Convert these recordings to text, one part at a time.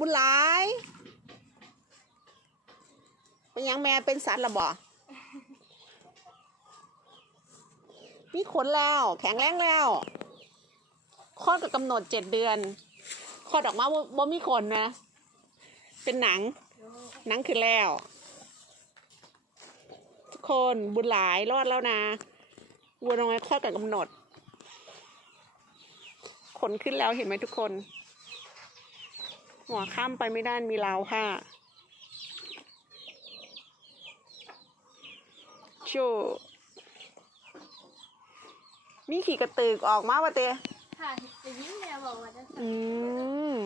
บุญหลายเป็นยังแม่เป็นสัตว์ละบ่มีขนแล้ว แข็งแรงแล้วคลอดกับกำหนดเจ็ดเดือนคลอดออกมาบ่บ่มีขนนะ เป็นหนัง หนังคือแล้ว ทุกคนบุญหลายรอดแล้วนะวัวน้อยคลอดกับกำหนด ขนขึ้นแล้วเห็นไหมทุกคน หัวข้ามไปไม่ได้มีราวค่ะโชมีขี่กระตือกออกมาวะเตะค่ะจะยิ้มแม่บอกว่าจะอืม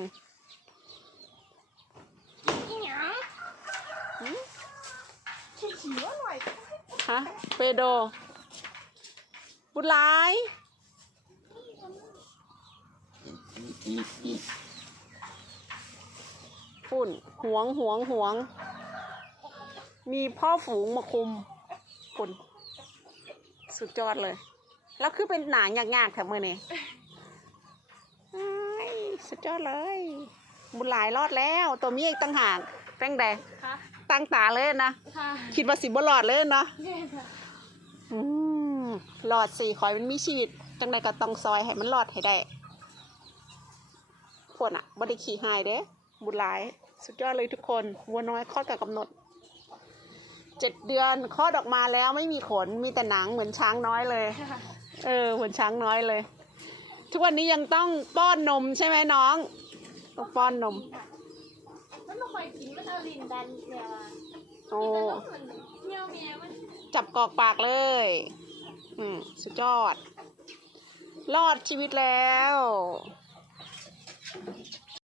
อีหยังหืมฉี่ฉี่ว่าหน่อยฮะเปโดบุญหลาย ฝุ่นหวงหวงหวง มีพ่อฝูงมาคุมคุณสุดยอดเลย แล้วคือเป็นหนางยากๆแถมมือนี่อ้ายสุดยอดเลย บุญหลายรอดแล้ว ตัวมีอีกตั้งหากแป้งแดงค่ะตั้งตาเลยนะค่ะคิดว่าสิบ่รอดเลยเนาะแม่ค่ะอืมหลอดสี่คอยมันมีชีวิตจังใดก็ต้องซอยให้มันหลอดให้ได้พวกน่ะบ่ได้ขี่หายเด้ บุญหลาย สุดยอดเลยทุกคนวัวน้อยคลอดกับกำหนดเจ็ดเดือนคลอดออกมาแล้วไม่มีขนมีแต่หนังเหมือนช้างน้อยเลยค่ะเออเหมือนช้างน้อยเลย ทุกวันนี้ยังต้องป้อนนมใช่ไหมน้องต้องป้อนนมมันไม่ค่อยกินมันเอาลิ้นดันเนี่ยว่ะโอ้แต่ต้องเหมือนเมียวเมียมันจับกอกปากเลย อืมสุดยอด รอดชีวิตแล้ว